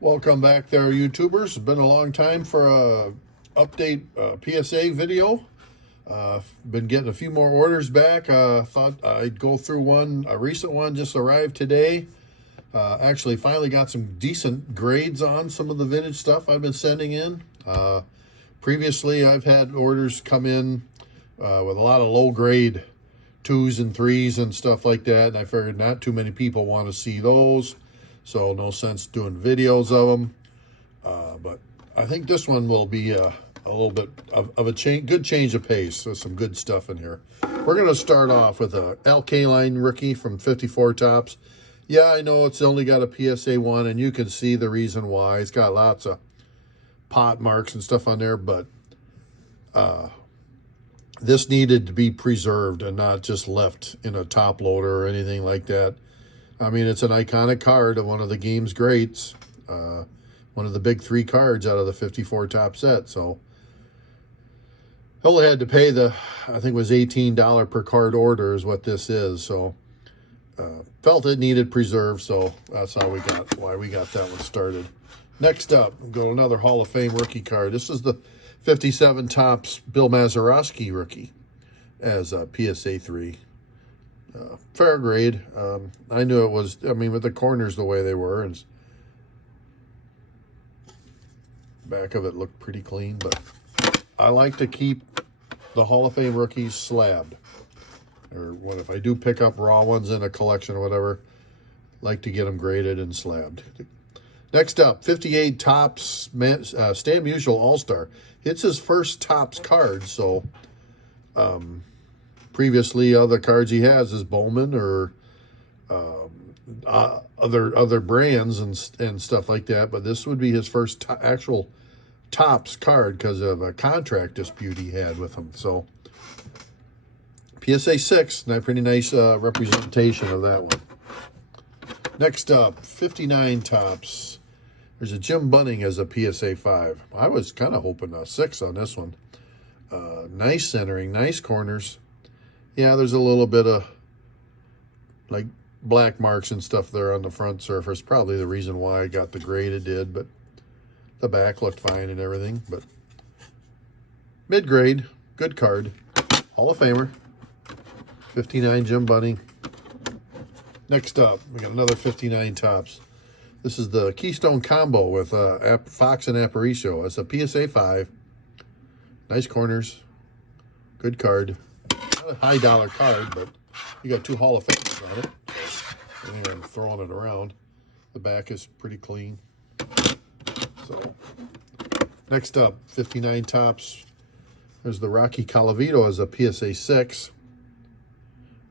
Welcome back there, YouTubers. It's been a long time for a update PSA video. Been getting a few more orders back. Thought I'd go through one. A recent one just arrived today. Actually, finally got some decent grades on some of the vintage stuff I've been sending in. Previously, I've had orders come in with a lot of low grade 2s and 3s and stuff like that, and I figured not too many people want to see those. So no sense doing videos of them. But I think this one will be a little bit of a good change of pace. So some good stuff in here. We're going to start off with a Alkaline rookie from 54 Tops. Yeah, I know it's only got a PSA 1, and you can see the reason why. It's got lots of pot marks and stuff on there, but this needed to be preserved and not just left in a top loader or anything like that. I mean, it's an iconic card of one of the game's greats. One of the big 3 cards out of the 54 top set. So, I only had to pay I think it was $18 per card order is what this is. So, felt it needed preserved. So, that's why we got that one started. Next up, we'll go to another Hall of Fame rookie card. This is the 57 Tops Bill Mazeroski rookie as a PSA 3. Fair grade. I knew it was, I mean, with the corners the way they were, and back of it looked pretty clean, but I like to keep the Hall of Fame rookies slabbed. Or what if I do pick up raw ones in a collection or whatever, like to get them graded and slabbed. Next up, 58 Tops Stan Musial All-Star. It's his first Tops card, so previously, other cards he has is Bowman or other brands and stuff like that. But this would be his first actual Tops card because of a contract dispute he had with him. So PSA 6, pretty nice representation of that one. Next up, 59 Tops. There's a Jim Bunning as a PSA 5. I was kind of hoping a 6 on this one. Nice centering, nice corners. Yeah, there's a little bit of like black marks and stuff there on the front surface. Probably the reason why I got the grade it did, but the back looked fine and everything. But mid-grade, good card. Hall of Famer. 59 Jim Bunning. Next up, we got another 59 Tops. This is the Keystone Combo with Fox and Aparicio. It's a PSA 5. Nice corners. Good card. Not a high dollar card, but you got 2 Hall of Famers on it. So, I'm throwing it around. The back is pretty clean. So, next up, 59 Tops. There's the Rocky Colavito as a PSA 6.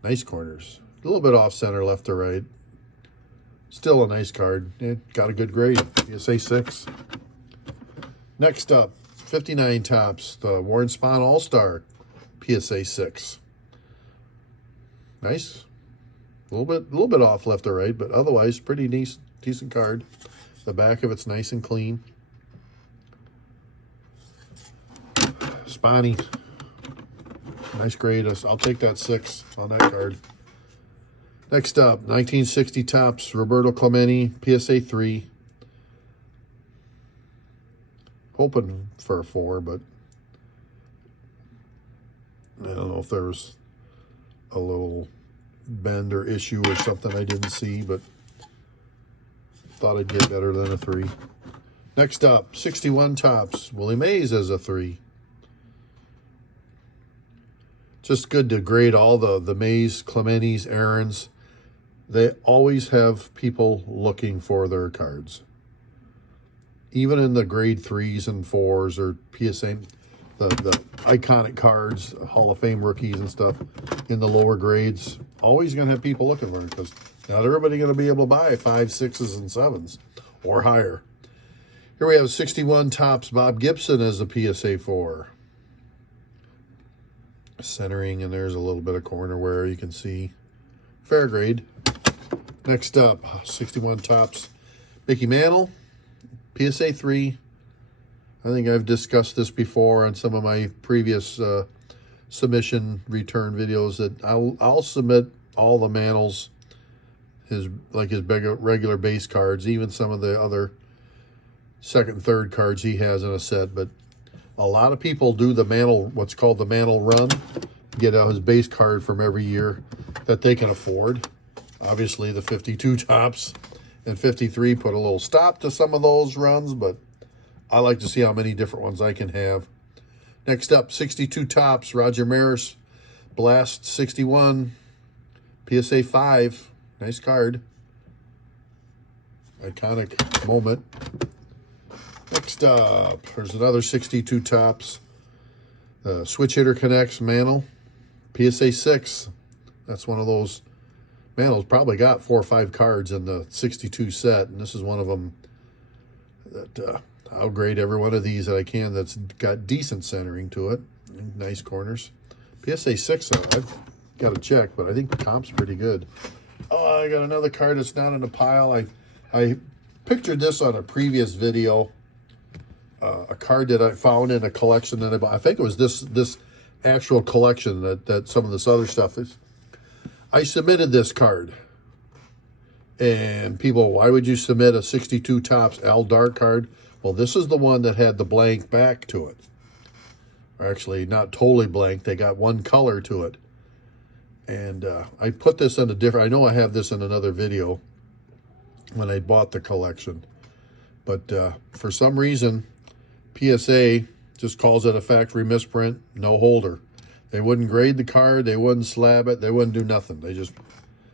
Nice corners. A little bit off center, left to right. Still a nice card. It got a good grade. PSA 6. Next up, 59 Tops. The Warren Spahn All-Star PSA 6. Nice. A little bit off left or right, but otherwise pretty decent card. The back of it's nice and clean. Spahny. Nice grade. I'll take that 6 on that card. Next up, 1960 Tops Roberto Clemente PSA 3. Hoping for a 4, but I don't know if there was a little bend or issue or something I didn't see, but thought I'd get better than a 3. Next up, 61 Tops Willie Mays as a 3. Just good to grade all the Mays, Clementes, Aarons. They always have people looking for their cards. Even in the grade 3s and 4s or PSA, the iconic cards, Hall of Fame rookies and stuff in the lower grades, always going to have people looking for it because not everybody going to be able to buy 5, 6s, and 7s or higher. Here we have 61 Tops Bob Gibson as a PSA 4. Centering, and there's a little bit of corner wear you can see. Fair grade. Next up, 61 Tops Mickey Mantle, PSA 3. I think I've discussed this before on some of my previous submission return videos that I'll submit all the Mantles, his bigger regular base cards, even some of the other second and third cards he has in a set, but a lot of people do the mantle, what's called the mantle run, get out his base card from every year that they can afford. Obviously, the 52 tops and 53 put a little stop to some of those runs, but I like to see how many different ones I can have. Next up, 62 tops, Roger Maris, Blast 61, PSA 5, nice card. Iconic moment. Next up, there's another 62 tops, Switch Hitter Connects mantle, PSA 6. That's one of those mantles, probably got 4 or 5 cards in the 62 set, and this is one of them that I'll grade every one of these that I can that's got decent centering to it. Nice corners. PSA 6, I've got to check, but I think the comp's pretty good. Oh, I got another card that's not in a pile. I pictured this on a previous video. A card that I found in a collection that I bought. I think it was this actual collection that some of this other stuff is. I submitted this card. And people, why would you submit a 62 tops Al Dark card? Well, this is the one that had the blank back to it. Or actually, not totally blank. They got one color to it. And I put this in a different... I know I have this in another video when I bought the collection. But for some reason, PSA just calls it a factory misprint, no holder. They wouldn't grade the card. They wouldn't slab it. They wouldn't do nothing. They just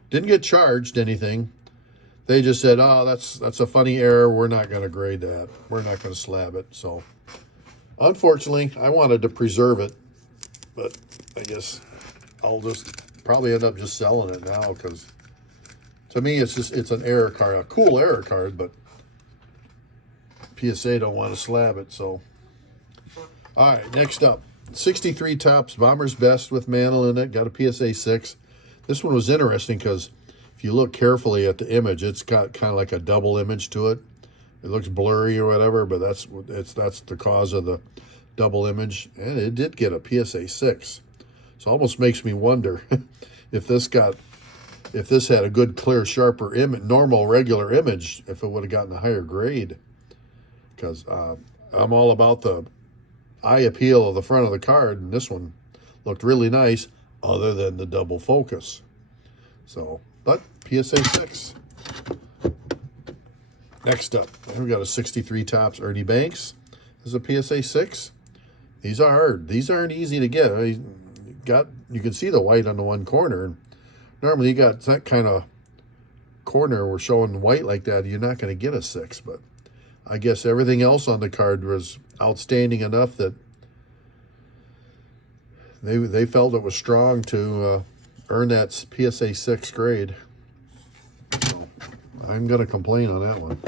didn't get charged anything. They just said, oh, that's a funny error. We're not going to grade that. We're not going to slab it. So, unfortunately, I wanted to preserve it. But I guess I'll just probably end up just selling it now because to me, it's an error card. A cool error card, but PSA don't want to slab it. So, all right, next up. 63 tops, Bomber's Best with mantle in it. Got a PSA 6. This one was interesting because if you look carefully at the image, it's got kind of like a double image to it. It looks blurry or whatever, but that's the cause of the double image. And it did get a PSA 6. So it almost makes me wonder if this had a good, clear, sharper image, normal, regular image, if it would have gotten a higher grade. Because I'm all about the eye appeal of the front of the card, and this one looked really nice, other than the double focus. So, but PSA 6. Next up, we've got a 63 tops Ernie Banks. This is a PSA 6. These are hard. These aren't easy to get. You can see the white on the one corner. Normally, you got that kind of corner we're showing white like that, you're not going to get a 6, but I guess everything else on the card was outstanding enough that they felt it was strong to earn that PSA 6 grade. So I'm going to complain on that one.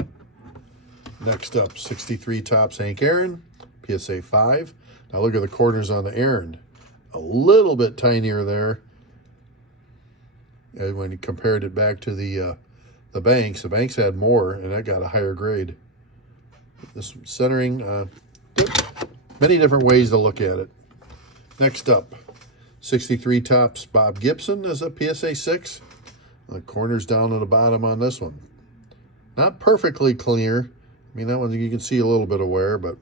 Next up, 63 tops Hank Aaron, PSA 5. Now look at the corners on the Aaron. A little bit tinier there. And when you compared it back to the Banks had more, and that got a higher grade. This centering, many different ways to look at it. Next up, 63 tops Bob Gibson is a PSA 6. The corners down at the bottom on this one. Not perfectly clear. I mean, that one you can see a little bit of wear, but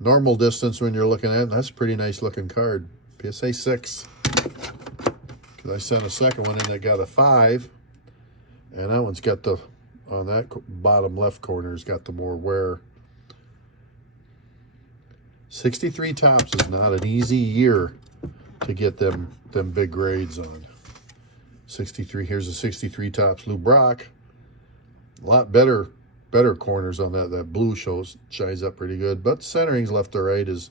normal distance when you're looking at it, that's a pretty nice looking card. PSA 6. Because I sent a second one in that got a 5. And that one's got the, on that bottom left corner, has got the more wear. 63 tops is not an easy year to get them big grades on. 63, here's a 63 tops Lou Brock. A lot better corners on that. That blue shines up pretty good, but centering's left to right is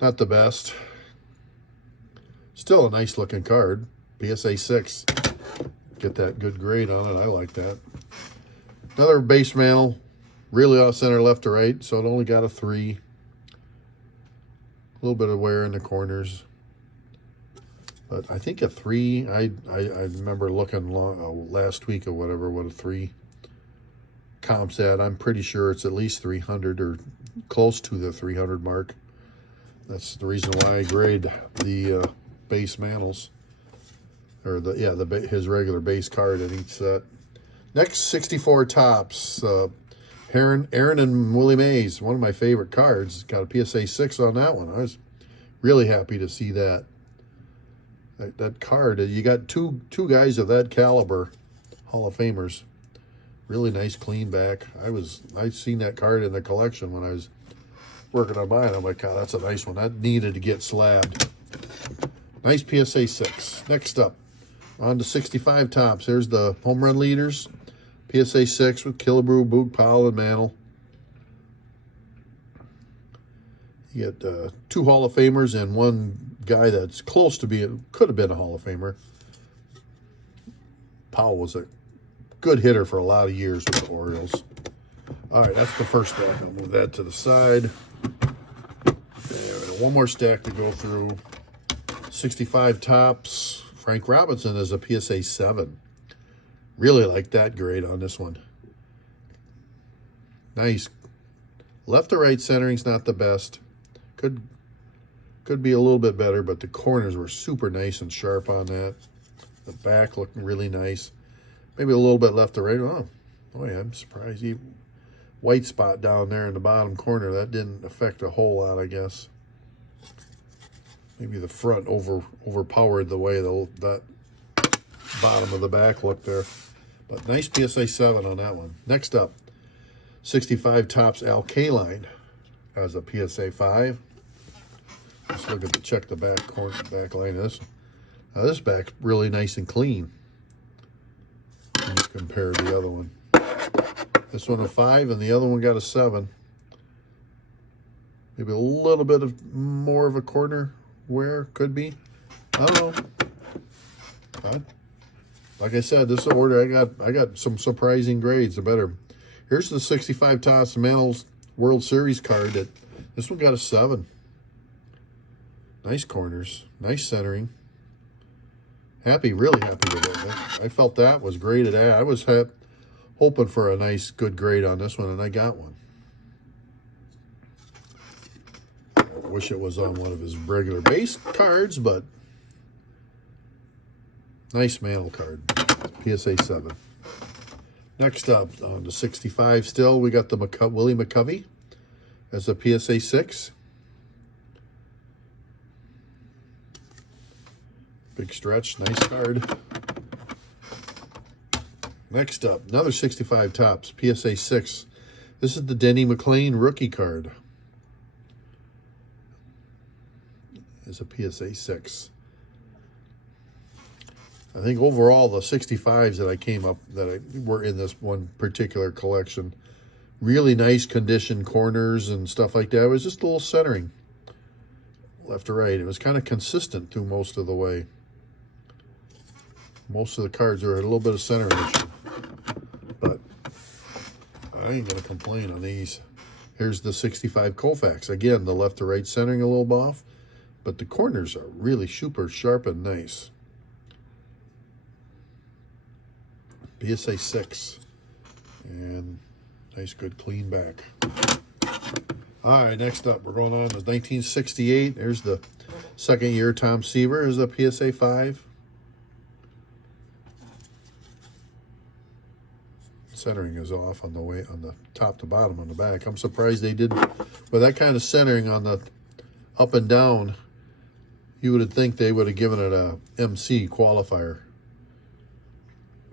not the best. Still a nice looking card. PSA 6. Get that good grade on it. I like that. Another base mantle, really off center left to right, so it only got a 3. A little bit of wear in the corners. But I think a 3, I remember looking last week or whatever what a 3 comp's at. I'm pretty sure it's at least 300 or close to the 300 mark. That's the reason why I grade the base mantles. Or his regular base card in each set. Next, 64 tops. Aaron and Willie Mays, one of my favorite cards. Got a PSA 6 on that one. I was really happy to see that. That card, you got two guys of that caliber, Hall of Famers. Really nice clean back. I'd seen that card in the collection when I was working on mine. I'm like, God, that's a nice one. That needed to get slabbed. Nice PSA 6. Next up, on to 65 tops. There's the home run leaders. PSA 6 with Killebrew, Boog, Powell, and Mantle. You get 2 Hall of Famers and one guy that's close to being, could have been a Hall of Famer. Powell was a good hitter for a lot of years with the Orioles. All right, that's the first stack. I'll move that to the side. And one more stack to go through. 65 tops. Frank Robinson is a PSA 7. Really like that grade on this one. Nice. Left to right centering's not the best. Could be a little bit better, but the corners were super nice and sharp on that. The back looked really nice. Maybe a little bit left to right. Oh yeah, I'm surprised. White spot down there in the bottom corner. That didn't affect a whole lot, I guess. Maybe the front overpowered the way that bottom of the back looked there. But nice PSA 7 on that one. Next up, 65 tops Al Kaline as a PSA 5. Let's look at check the back line of this. This back's really nice and clean. Compare the other one. This one a 5 and the other one got a 7. Maybe a little bit of more of a corner wear, could be. I don't know. But like I said, this order I got some surprising grades. The better. Here's the 65 tops Mantle's World Series card. This one got a 7. Nice corners, nice centering. Really happy with it. I felt that was graded at. I was hoping for a nice, good grade on this one, and I got one. I wish it was on one of his regular base cards, but nice Mantle card. PSA 7. Next up, on to 65 still, we got the Willie McCovey as a PSA 6. Big stretch, nice card. Next up, another 65 tops, PSA 6. This is the Denny McLain rookie card. It's a PSA 6. I think overall the 65s that were in this one particular collection, really nice condition corners and stuff like that. It was just a little centering, left to right. It was kind of consistent through most of the way. Most of the cards are a little bit of centering issue, but I ain't gonna complain on these. Here's the 65 Koufax. Again, the left to right centering a little off, but the corners are really super sharp and nice. PSA 6. And nice, good, clean back. All right, next up, we're going on to 1968. There's the second year Tom Seaver is a PSA 5. Centering is off on the top to bottom on the back. I'm surprised they did with that kind of centering on the up and down. You would think they would have given it a MC qualifier,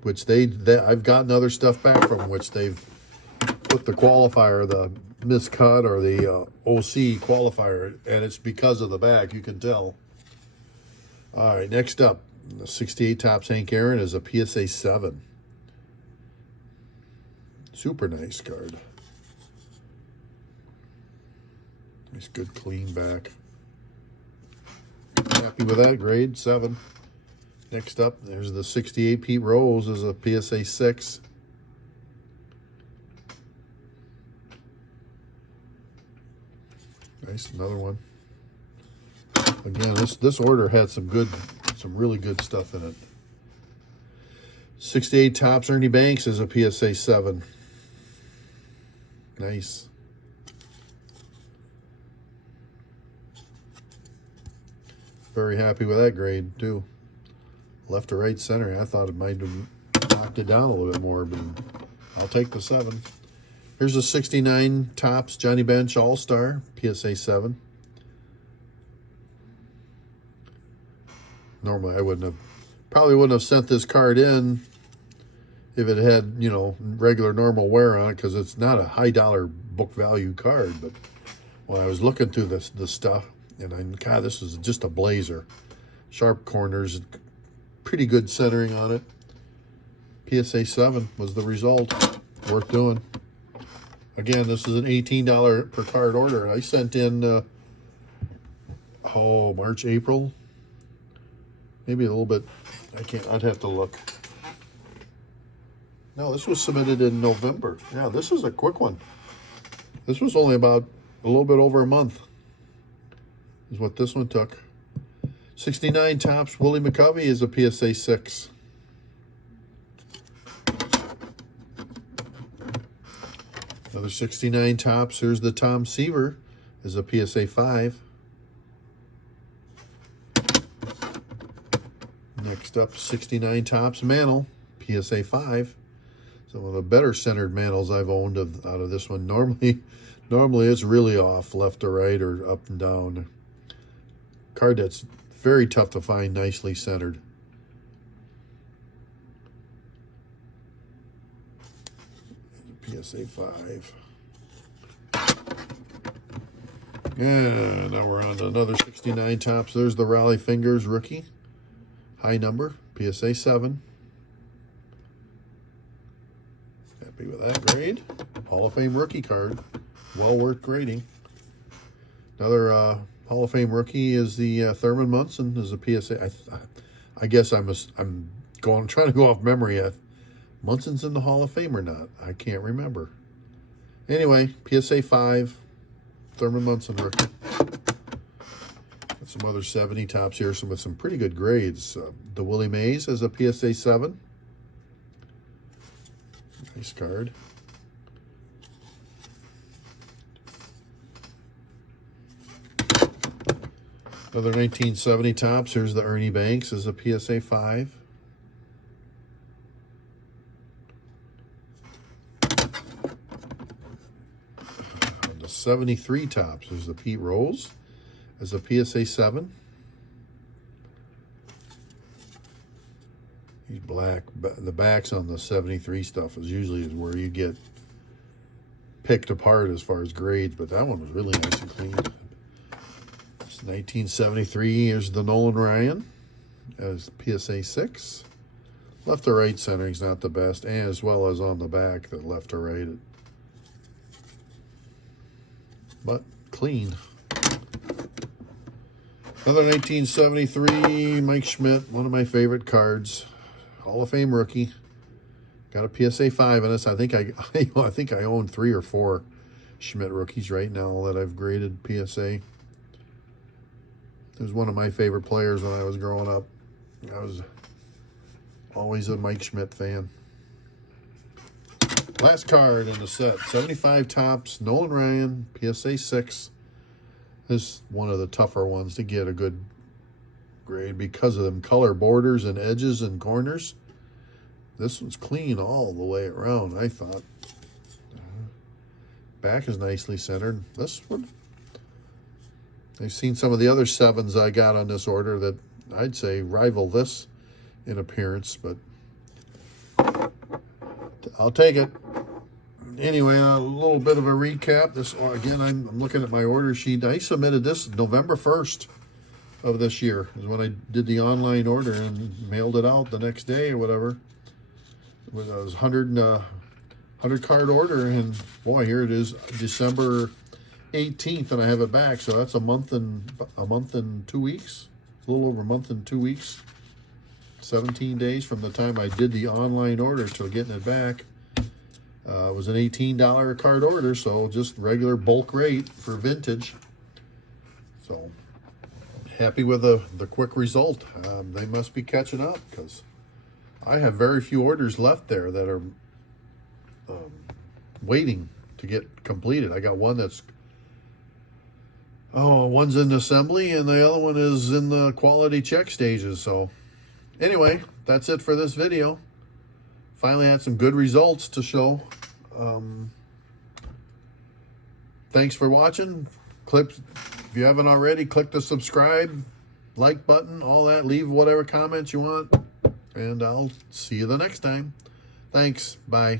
which I've gotten other stuff back from which they've put the qualifier, the miscut or the OC qualifier, and it's because of the back. You can tell. All right, next up, the 68 tops Hank Aaron is a PSA 7. Super nice card. Nice, good, clean back. Happy with that grade, 7. Next up, there's the 68 Pete Rose as a PSA 6. Nice, another one. Again, this order had some really good stuff in it. 68 tops Ernie Banks is a PSA 7. Nice. Very happy with that grade too. Left to right center. I thought it might have knocked it down a little bit more, but I'll take the 7. Here's a 69 Topps Johnny Bench All-Star, PSA 7. Normally I probably wouldn't have sent this card in if it had, you know, regular normal wear on it, because it's not a high dollar book value card. But when I was looking through the stuff, and God, this is just a blazer. Sharp corners, pretty good centering on it. PSA 7 was the result. Worth doing. Again, this is an $18 per card order. I sent in, March, April. Maybe a little bit. I'd have to look. No, this was submitted in November. Yeah, this is a quick one. This was only about a little bit over a month, is what this one took. 69 Topps Willie McCovey is a PSA 6. Another 69 Topps. Here's the Tom Seaver is a PSA 5. Next up, 69 Topps Mantle, PSA 5. Some of the better centered mantles I've owned out of this one. Normally it's really off left to right or up and down. Card that's very tough to find nicely centered. PSA 5. And now we're on to another 69 Topps. There's the Raleigh Fingers rookie. High number, PSA 7. Happy with that grade. Hall of Fame rookie card. Well worth grading. Another Hall of Fame rookie is the Thurman Munson is a PSA. I guess I'm trying to go off memory. Munson's in the Hall of Fame or not? I can't remember. Anyway, PSA 5, Thurman Munson rookie. Got some other 70 Topps here, with some pretty good grades. The Willie Mays is a PSA 7. Nice card. Another 1970 Topps. Here's the Ernie Banks is a PSA 5. The 73 Topps. There's the Pete Rose as a PSA 7. He's black. The backs on the 73 stuff is usually where you get picked apart as far as grades, but that one was really nice and clean. It's 1973. Here's the Nolan Ryan as PSA 6. Left to right centering's not the best, and as well as on the back, the left to right. But clean. Another 1973 Mike Schmidt, one of my favorite cards. Hall of Fame rookie. Got a PSA 5 in this. I think I own 3 or 4 Schmidt rookies right now that I've graded PSA. He was one of my favorite players when I was growing up. I was always a Mike Schmidt fan. Last card in the set, 75 Topps, Nolan Ryan, PSA 6. This is one of the tougher ones to get a good grade because of them color borders and edges and corners. This one's clean all the way around, I thought. Back is nicely centered. This one, I've seen some of the other 7s I got on this order that I'd say rival this in appearance, but I'll take it. Anyway, a little bit of a recap. This again, I'm looking at my order sheet. I submitted this November 1st of this year is when I did the online order and mailed it out the next day or whatever. It was a 100 card order, and boy, here it is, December 18th, and I have it back. So that's a month and 2 weeks. A little over a month and 2 weeks. 17 days from the time I did the online order till getting it back. It was an $18 card order, so just regular bulk rate for vintage. So happy with the quick result. They must be catching up because I have very few orders left there that are waiting to get completed. I got one that's one's in assembly and the other one is in the quality check stages. So anyway, that's it for this video. Finally had some good results to show. thanks for watching. If you haven't already, click the subscribe, like button, all that. Leave whatever comments you want, and I'll see you the next time. Thanks. Bye.